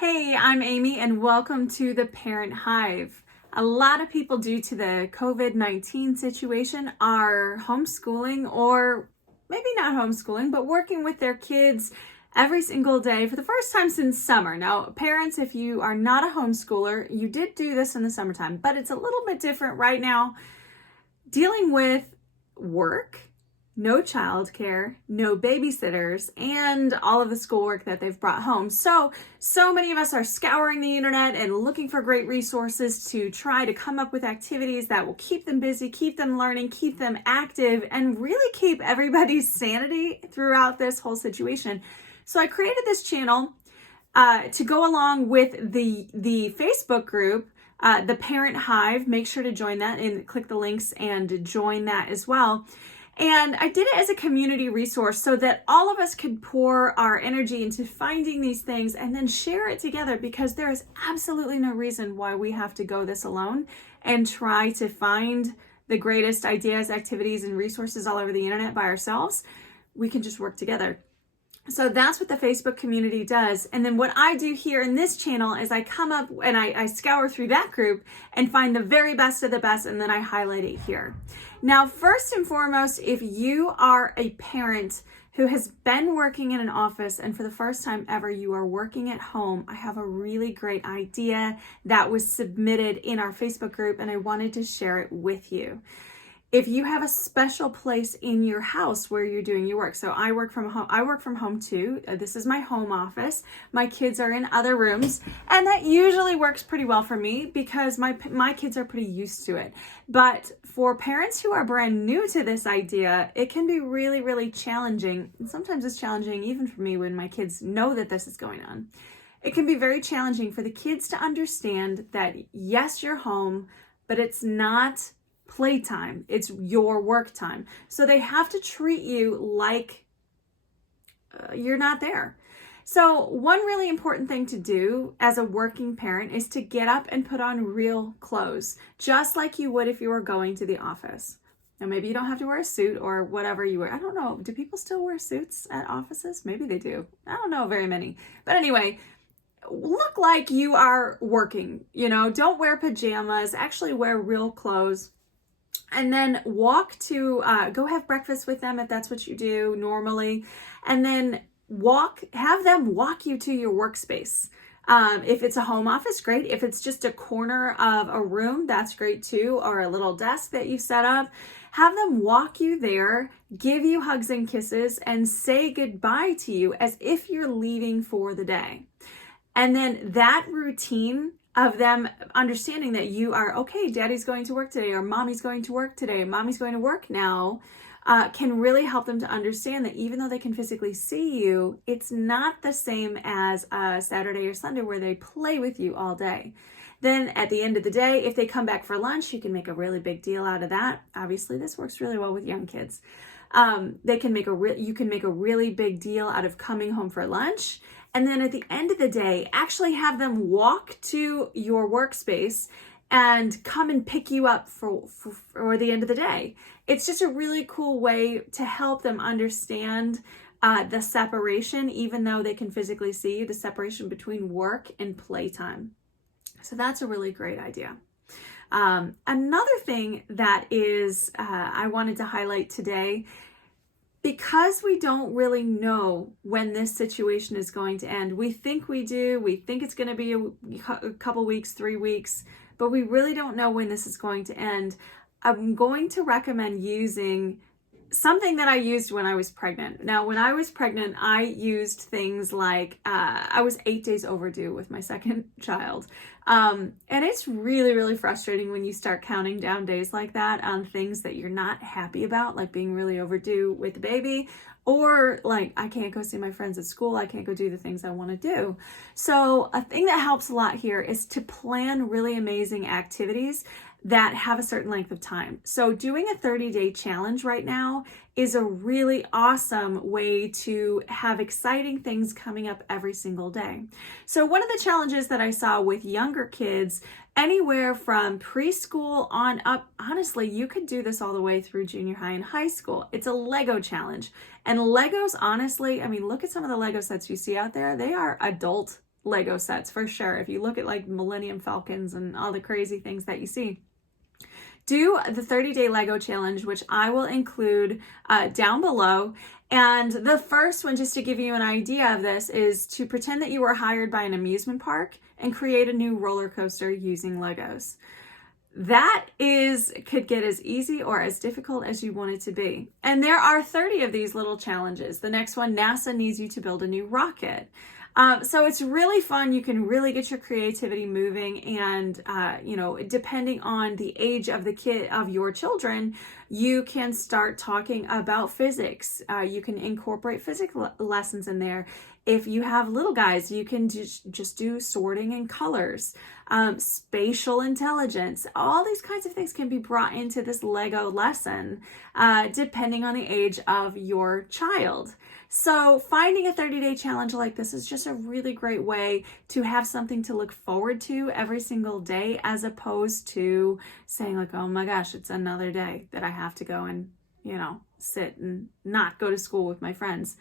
Hey, I'm Amy and welcome to the Parent Hive. A lot of people, due to the COVID-19 situation, are homeschooling or maybe not homeschooling, but working with their kids every single day for the first time since summer. Now, parents, if you are not a homeschooler, you did do this in the summertime, but it's a little bit different right now, dealing with work, no childcare, no babysitters, and all of the schoolwork that they've brought home. So many of us are scouring the internet and looking for great resources to try to come up with activities that will keep them busy, keep them learning, keep them active, and really keep everybody's sanity throughout this whole situation. So I created this channel to go along with the Facebook group, the Parent Hive. Make sure to join that and click the links and join that as well. And I did it as a community resource so that all of us could pour our energy into finding these things and then share it together, because there is absolutely no reason why we have to go this alone and try to find the greatest ideas, activities, and resources all over the internet by ourselves. We can just work together. So that's what the Facebook community does. And then what I do here in this channel is I come up and I scour through that group and find the very best of the best, and then I highlight it here. Now, first and foremost, if you are a parent who has been working in an office and for the first time ever you are working at home, I have a really great idea that was submitted in our Facebook group and I wanted to share it with you. If you have a special place in your house where you're doing your work, so I work from home too. This is my home office. My kids are in other rooms, and that usually works pretty well for me because my kids are pretty used to it. But for parents who are brand new to this idea, it can be really, really challenging. And sometimes it's challenging even for me when my kids know that this is going on. It can be very challenging for the kids to understand that yes, you're home, but it's not playtime, it's your work time. So they have to treat you like you're not there. So one really important thing to do as a working parent is to get up and put on real clothes, just like you would if you were going to the office. Now, maybe you don't have to wear a suit or whatever you wear. I don't know. Do people still wear suits at offices? Maybe they do. I don't know very many. But anyway, look like you are working. Don't wear pajamas. Actually wear real clothes. And then go have breakfast with them if that's what you do normally. And then have them walk you to your workspace. If it's a home office, great. If it's just a corner of a room, that's great too. Or a little desk that you set up. Have them walk you there, give you hugs and kisses, and say goodbye to you as if you're leaving for the day. And then that routine of them understanding that you are, okay, daddy's going to work today, or mommy's going to work today, mommy's going to work now, can really help them to understand that even though they can physically see you, it's not the same as a Saturday or Sunday where they play with you all day. Then at the end of the day, if they come back for lunch, you can make a really big deal out of that. Obviously, this works really well with young kids. You can make a really big deal out of coming home for lunch. And then at the end of the day, actually have them walk to your workspace and come and pick you up for the end of the day. It's just a really cool way to help them understand the separation, even though they can physically see you, the separation between work and playtime. So that's a really great idea. Another thing that is I wanted to highlight today, because we don't really know when this situation is going to end. We think we do. We think it's going to be a couple weeks, 3 weeks, but we really don't know when this is going to end. I'm going to recommend using something that I used when I was pregnant. Now, when I was pregnant, I used things like, I was 8 days overdue with my second child. And it's really, really frustrating when you start counting down days like that on things that you're not happy about, like being really overdue with the baby, or like, I can't go see my friends at school. I can't go do the things I want to do. So a thing that helps a lot here is to plan really amazing activities that have a certain length of time. So doing a 30-day challenge right now is a really awesome way to have exciting things coming up every single day. So one of the challenges that I saw with younger kids, anywhere from preschool on up, honestly, you could do this all the way through junior high and high school. It's a Lego challenge. And Legos, honestly, I mean, look at some of the Lego sets you see out there. They are adult Lego sets for sure. If you look at like Millennium Falcons and all the crazy things that you see. Do the 30-day Lego challenge, which I will include down below. And the first one, just to give you an idea of this, is to pretend that you were hired by an amusement park and create a new roller coaster using Legos. That could get as easy or as difficult as you want it to be. And there are 30 of these little challenges. The next one, NASA needs you to build a new rocket. So it's really fun. You can really get your creativity moving, and depending on the age of your children, you can start talking about physics. You can incorporate physics lessons in there. If you have little guys, you can just do sorting and colors, spatial intelligence. All these kinds of things can be brought into this Lego lesson, depending on the age of your child. So finding a 30-day challenge like this is just a really great way to have something to look forward to every single day, as opposed to saying like, oh my gosh, it's another day that I have to go and, sit and not go to school with my friends.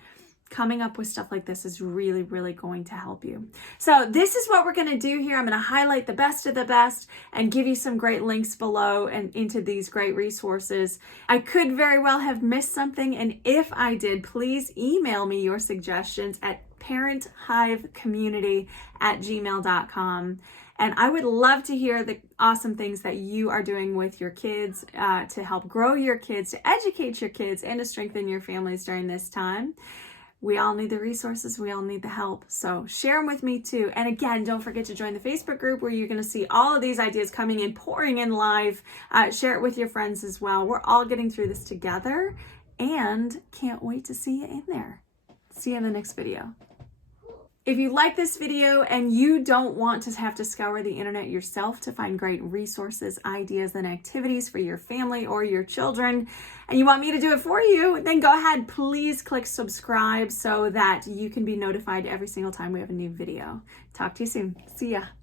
Coming up with stuff like this is really, really going to help you. So this is what we're going to do here. I'm going to highlight the best of the best and give you some great links below and into these great resources. I could very well have missed something, and if I did, please email me your suggestions at parenthivecommunity@gmail.com. And I would love to hear the awesome things that you are doing with your kids to help grow your kids, to educate your kids, and to strengthen your families during this time. We all need the resources. We all need the help. So share them with me too. And again, don't forget to join the Facebook group where you're going to see all of these ideas coming in, pouring in live. Share it with your friends as well. We're all getting through this together, and can't wait to see you in there. See you in the next video. If you like this video and you don't want to have to scour the internet yourself to find great resources, ideas, and activities for your family or your children, and you want me to do it for you, then go ahead, please click subscribe so that you can be notified every single time we have a new video. Talk to you soon. See ya.